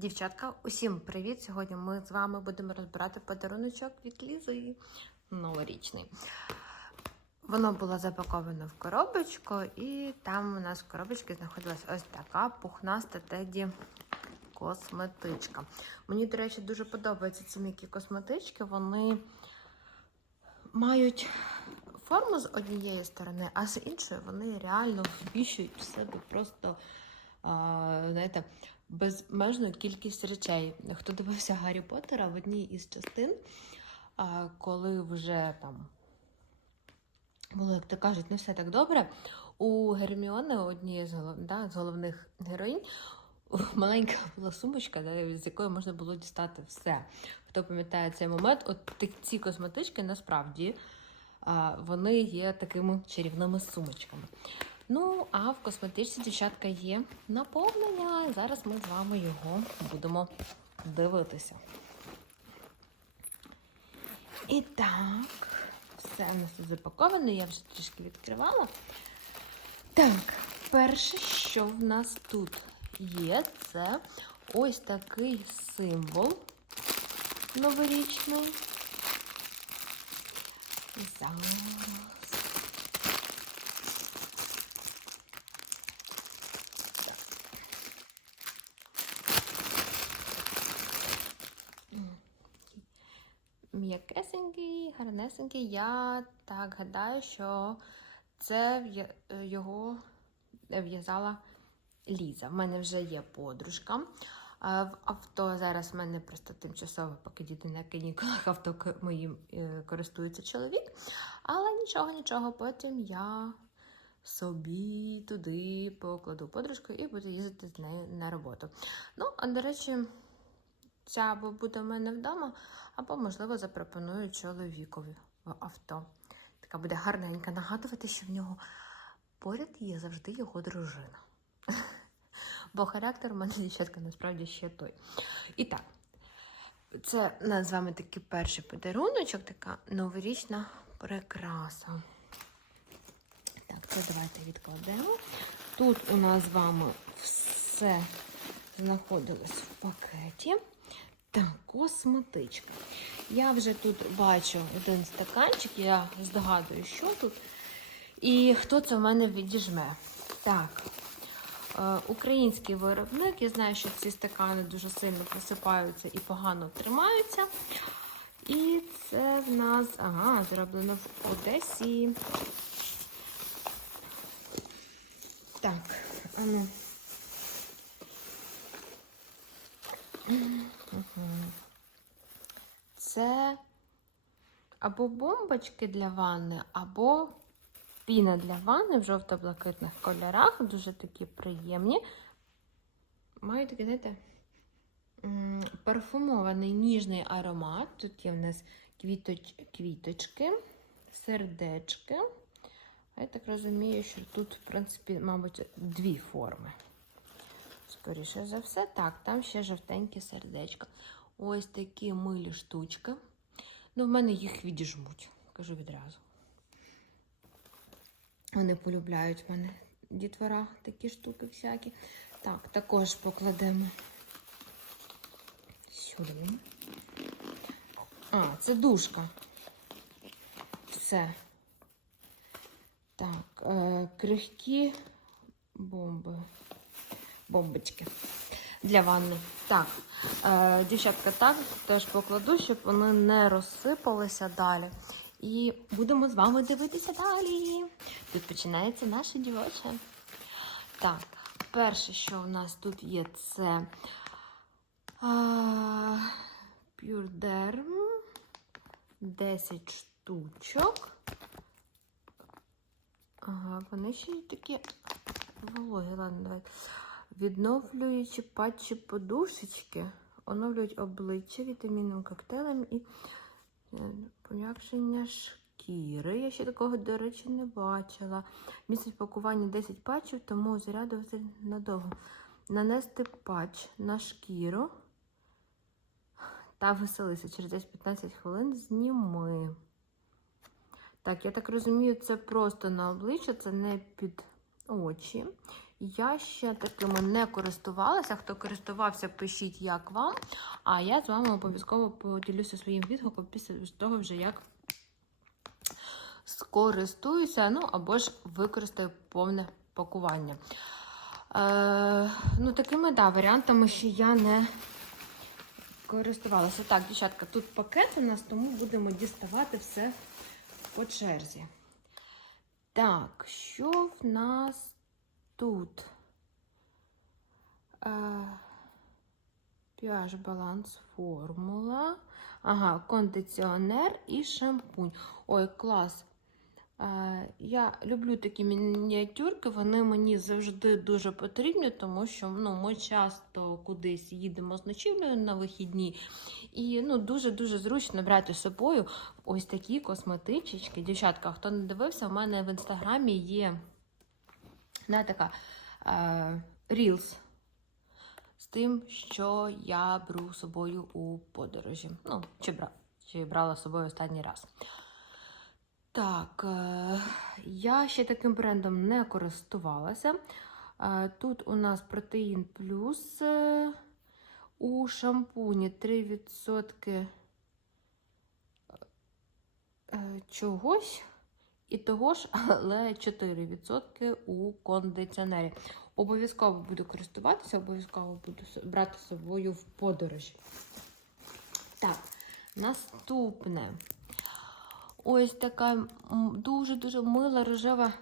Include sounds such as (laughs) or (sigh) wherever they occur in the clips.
Дівчатка, усім привіт! Сьогодні ми з вами будемо розбирати подаруночок від Лізи новорічний. Воно було запаковано в коробочку, і там у нас в коробочці знаходилась ось така пухнаста теді косметичка. Мені, до речі, дуже подобаються ці м'які косметички. Вони мають форму з однієї сторони, а з іншої вони реально вміщують в себе просто, знаєте, безмежну кількість речей. Хто дивився Гаррі Поттера в одній із частин, коли вже там було, як то кажуть, не все так добре. У Герміони, однієї з, голов... да, з головних героїнь, маленька була сумочка, да, з якої можна було дістати все. Хто пам'ятає цей момент, от ці косметички насправді вони є такими чарівними сумочками. Ну, а в косметичці, дівчатка, є наповнення. Зараз ми з вами його будемо дивитися. І так, все у нас тут запаковано, я вже трішки відкривала. Так, перше, що в нас тут є, це ось такий символ новорічний. Зараз. М'якесенький, гарнесенький. Я так гадаю, що це його в'язала Ліза. В мене вже є подружка. В авто зараз в мене просто тимчасово, поки діти на канікулах, авто моїм е, користується чоловік. Але нічого, нічого, потім я собі туди покладу подружку і буду їздити з нею на роботу. Ну, а до речі, ця або буде в мене вдома, або, можливо, запропоную чоловікові в авто. Така буде гарненька нагадувати, що в нього поряд є завжди його дружина. (laughs) Бо характер у мене дівчатка насправді ще той. І так, це у з вами такий перший подаруночок, така новорічна прикраса. Так, це давайте відкладемо. Тут у нас з вами все знаходилось в пакеті. Так, косметичка. Я вже тут бачу один стаканчик, я здогадую, що тут. І хто це в мене відіжме. Так, е, український виробник. Я знаю, що ці стакани дуже сильно просипаються і погано тримаються. І це в нас, ага, зроблено в Одесі. Так, а Це або бомбочки для ванни, або піна для ванни в жовто-блакитних кольорах. Дуже такі приємні. Мають такий, знаєте, парфумований ніжний аромат. Тут є в нас квіточ... квіточки, сердечки. А Я так розумію, що тут, в принципі, мабуть, дві форми. Скоріше за все, так, там ще жовтенькі сердечка. Ось такі милі штучки. Ну, в мене їх відіжмуть, кажу відразу. Вони полюбляють в мене дітвора такі штуки всякі. Так, також покладемо сюди. А, це дужка. Все. Так, е, крихкі бомби. Бомбочки для ванни. Так, е, дівчатка, так теж покладу, щоб вони не розсипалися далі. І будемо з вами дивитися далі. Тут починається наше дівоче. Так, перше, що у нас тут є, це Pure Derm. 10 штучок. Ага, вони ще такі вологі, ладно, давайте. Відновлюючі патчі подушечки, оновлюють обличчя вітамінним коктейлем і е, пом'якшення шкіри. Я ще такого, до речі, не бачила. Містить пакування 10 патчів, тому зарядувати надовго. Нанести патч на шкіру та веселися. Через 10-15 хвилин зніми. Так, я так розумію, це просто на обличчя, це не під очі. Я ще такими не користувалася. Хто користувався, пишіть, як вам. А я з вами обов'язково поділюся своїм відгуком після того, вже як скористуюся, ну або ж використаю повне пакування. Е, ну, такими да, варіантами ще я не користувалася. Так, дівчатка, тут пакет у нас, тому будемо діставати все по черзі. Так, що в нас тут? Е, pH баланс формула. Ага, кондиціонер і шампунь. Ой, клас. Е, Я люблю такі мініатюрки, вони мені завжди дуже потрібні, тому що ну, ми часто кудись їдемо з ночівлею на вихідні. І ну, дуже-дуже зручно брати з собою ось такі косметички. Дівчатка, хто не дивився, у мене в інстаграмі є не така е, з тим, що я беру з собою у подорожі. Ну, чи, бра, чи брала з собою останній раз. Так, е, я ще таким брендом не користувалася. Е, Тут у нас протеїн плюс е, у шампуні 3% е, чогось. І того ж, (laughs) але 4% у кондиціонері. Обов'язково буду користуватися, обов'язково буду брати з собою в подорожі. Так, наступне. Ось така дуже-дуже мила рожева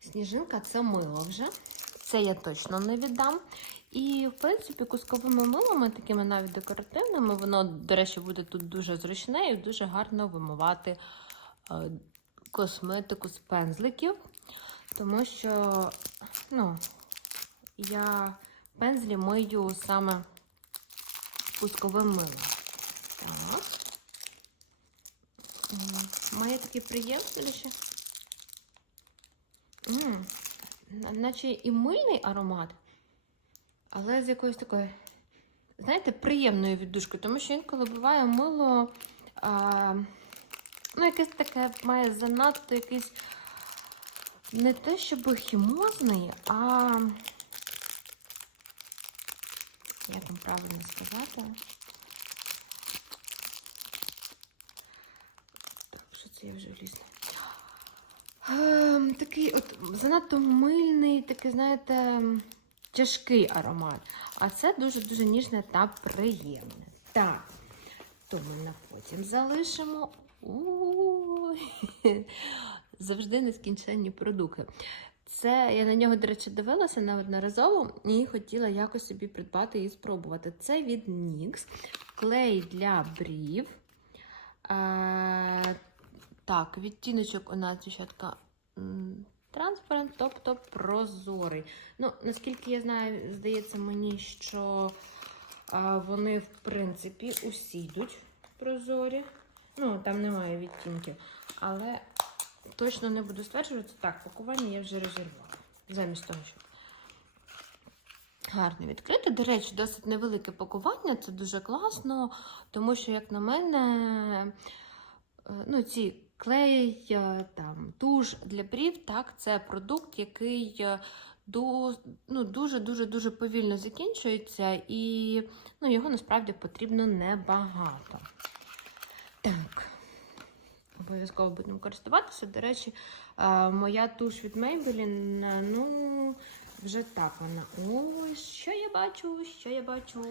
сніжинка. Це мило вже. Це я точно не віддам. І, в принципі, кусковими милами, такими навіть декоративними, воно, до речі, буде тут дуже зручне і дуже гарно вимивати е, косметику з пензликів. Тому що, ну, я пензлі мию саме кусковим милом. Так. Має. М, на- Наче і мильний аромат, але з якоюсь такою, знаєте, приємною віддушкою, тому що інколи буває мило, а, ну, якесь таке має занадто якийсь не те, щоб хімозний, а як вам правильно сказати? Так, що це я вже влізла? Ем, такий от занадто мильний, такий, знаєте, тяжкий аромат. А це дуже-дуже ніжне та приємне. Так, то ми на потім залишимо. (laughs) Завжди нескінченні продукти. Це я на нього, до речі, дивилася неодноразово і хотіла якось собі придбати і спробувати. Це від NYX. Клей для брів. Е, так, відтіночок у нас, дівчатка, транспарент, тобто прозорий. Ну, наскільки я знаю, здається мені, що а, вони, в принципі, усі йдуть прозорі. Ну, там немає відтінків. Але точно не буду стверджувати. Так, пакування я вже розірвала. Замість того, щоб гарно відкрити. До речі, досить невелике пакування, це дуже класно, тому що, як на мене, е, ну, ці клей, е, там, туш для брів, так, це продукт, який е, ду- ну, дуже-дуже-дуже повільно закінчується, і ну, його насправді потрібно небагато. Так. Обов'язково будемо користуватися. До речі, е, моя туш від Maybelline, е, ну, вже так вона. Ой, що я бачу, що я бачу.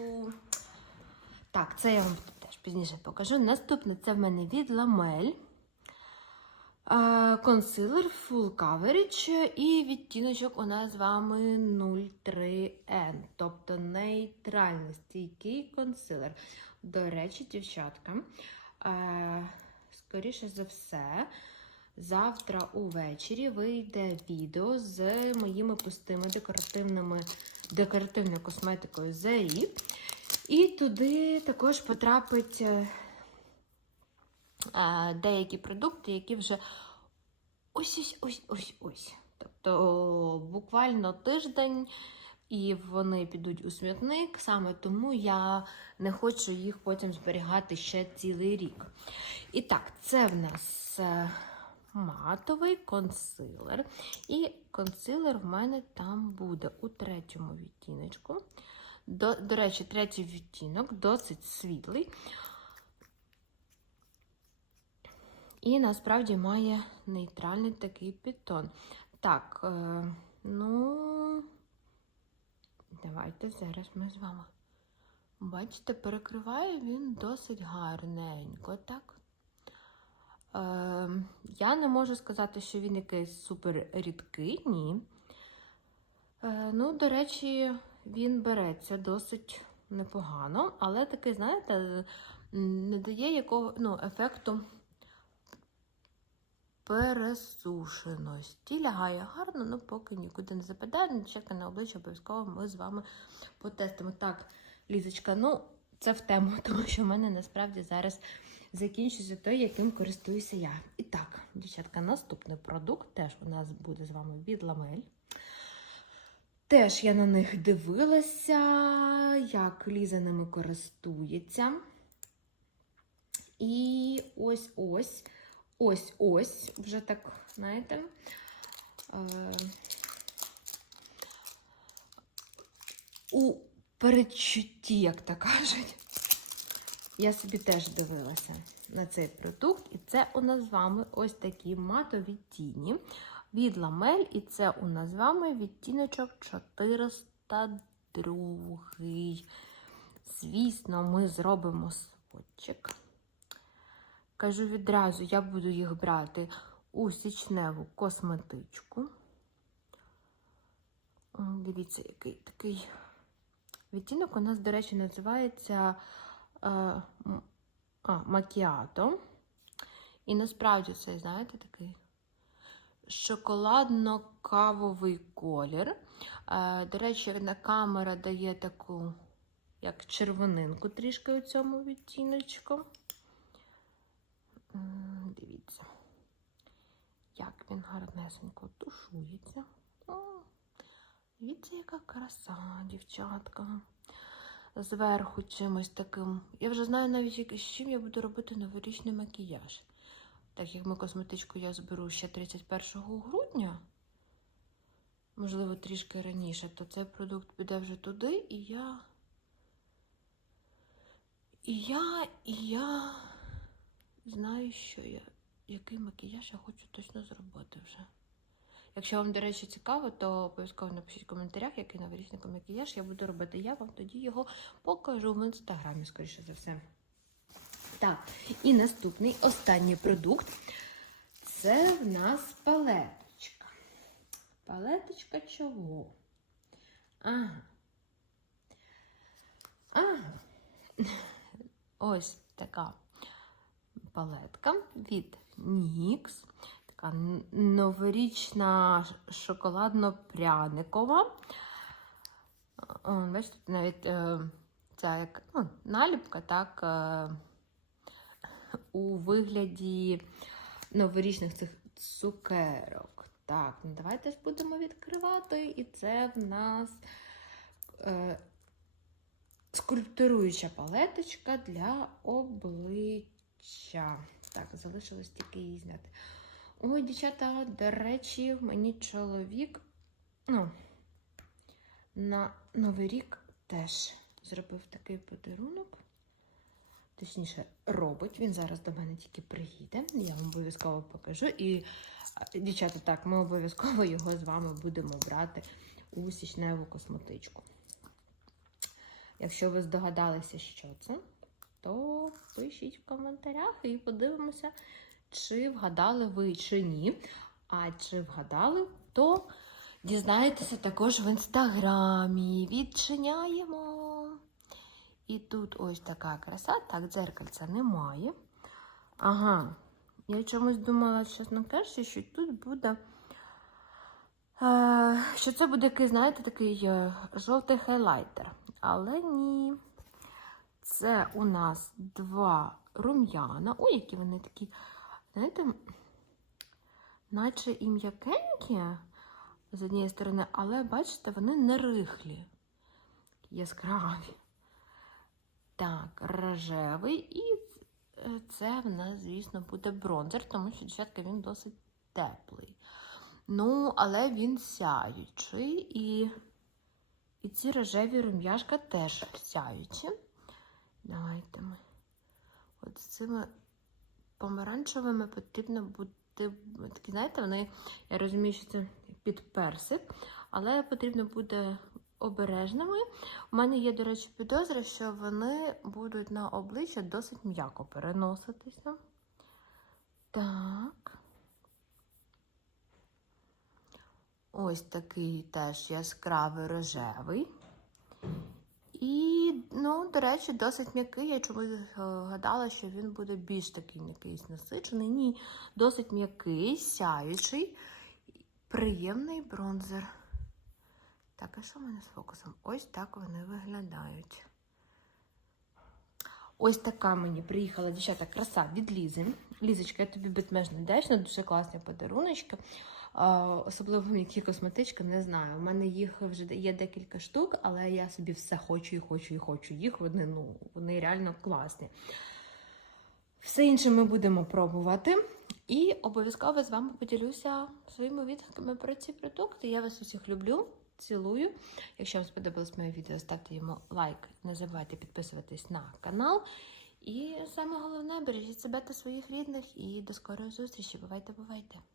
Так, це я вам теж пізніше покажу. Наступне це в мене від Ламель. Консилер Full Coverage і відтіночок у нас з вами 03N, тобто нейтральний стійкий консилер. До речі, дівчатка, е, скоріше за все, завтра увечері вийде відео з моїми пустими декоративними, декоративною косметикою Zeri. І туди також потрапить е, е, деякі продукти, які вже ось ось ось ось ось. Тобто буквально тиждень, і вони підуть у смітник. Саме тому я не хочу їх потім зберігати ще цілий рік. І так, це в нас е, матовий консилер. І консилер в мене там буде у третьому відтіночку. До, до речі, третій відтінок досить світлий. І насправді має нейтральний такий підтон. Так, е, ну, давайте зараз ми з вами. Бачите, перекриває він досить гарненько, так? Е, я не можу сказати, що він якийсь супер рідкий, ні. Е, ну, до речі, він береться досить непогано, але такий, знаєте, не дає якого ну, ефекту пересушеності. Лягає гарно, ну поки нікуди не западає. Дівчатка на обличчя обов'язково ми з вами потестимо. Так, Лізочка, ну це в тему, (laughs) тому що в мене насправді зараз закінчується той, яким користуюся я. І так, дівчатка, наступний продукт теж у нас буде з вами від ламель. Теж я на них дивилася, як Ліза ними користується. І ось ось, ось ось, вже так, знаєте. Е, у передчутті, як то кажуть, я собі теж дивилася на цей продукт. І це у нас з вами ось такі матові тіні від ламель. І це у нас з вами відтіночок 402. Звісно, ми зробимо сводчик. Кажу відразу, я буду їх брати у січневу косметичку. Дивіться, який такий відтінок у нас, до речі, називається е, а, макіато. І насправді це, знаєте, такий шоколадно-кавовий колір. Е, до речі, на камера дає таку, як червонинку трішки у цьому відтіночку. Дивіться, як він гарнесенько тушується. О, Дивіться, яка краса, дівчатка. Зверху чимось таким. Я вже знаю навіть, з чим я буду робити новорічний макіяж. Так як ми косметичку я зберу ще 31 грудня, можливо, трішки раніше, то цей продукт піде вже туди, і я. І я, і я знаю, що я, який макіяж я хочу точно зробити вже. Якщо вам, до речі, цікаво, то обов'язково напишіть в коментарях, який новорічний макіяж я буду робити. Я вам тоді його покажу в інстаграмі, скоріше за все. Так, і наступний останній продукт це в нас палеточка. Палеточка чого? Ага. Ага. Ось така палетка від NYX. Така новорічна шоколадно-пряникова. Бачите, тут навіть е, ця як ну, наліпка, так, е, у вигляді новорічних цих цукерок. Так, ну давайте ж будемо відкривати. І це в нас е, скульптуруюча палеточка для обличчя. Так, залишилось тільки її зняти. Ой, дівчата, до речі, мені чоловік ну, на Новий рік теж зробив такий подарунок. Точніше, робить. Він зараз до мене тільки приїде. Я вам обов'язково покажу. І, дівчата, так, ми обов'язково його з вами будемо брати у січневу косметичку. Якщо ви здогадалися, що це, то пишіть в коментарях і подивимося, чи вгадали ви чи ні. А чи вгадали, то дізнаєтеся також в інстаграмі. Відчиняємо. І тут ось така краса. Так, дзеркальця немає. Ага. Я чомусь думала, чесно кажучи, що тут буде. Е, що це буде такий, знаєте, такий е, жовтий хайлайтер. Але ні. Це у нас два рум'яна. Ой, які вони такі, знаєте, наче і м'якенькі з однієї сторони, але бачите, вони не рихлі, яскраві. Так, рожевий, і е, це в нас, звісно, буде бронзер, тому що, дівчатка, він досить теплий. Ну, але він сяючий і, і ці рожеві рум'яшка теж сяючі. Давайте ми. От з цими помаранчевими потрібно бути такі, знаєте, вони, я розумію, що це під персик, але потрібно бути обережними. У мене є, до речі, підозра, що вони будуть на обличчя досить м'яко переноситися. Так. Ось такий теж яскравий рожевий. І, ну, до речі, досить м'який. Я чомусь е, гадала, що він буде більш такий якийсь насичений. Ні, досить м'який, сяючий, приємний бронзер. Так, а що в мене з фокусом? Ось так вони виглядають. Ось така мені приїхала дівчата краса від Лізи. Лізочка, я тобі безмежно вдячна, дуже класні подаруночки. Особливо м'які косметички, не знаю. У мене їх вже є декілька штук, але я собі все хочу і хочу і хочу їх. Вони, ну, вони реально класні. Все інше ми будемо пробувати. І обов'язково з вами поділюся своїми відгуками про ці продукти. Я вас усіх люблю, цілую. Якщо вам сподобалось моє відео, ставте йому лайк. Не забувайте підписуватись на канал. І саме головне, бережіть себе та своїх рідних. І до скорої зустрічі. Бувайте, бувайте!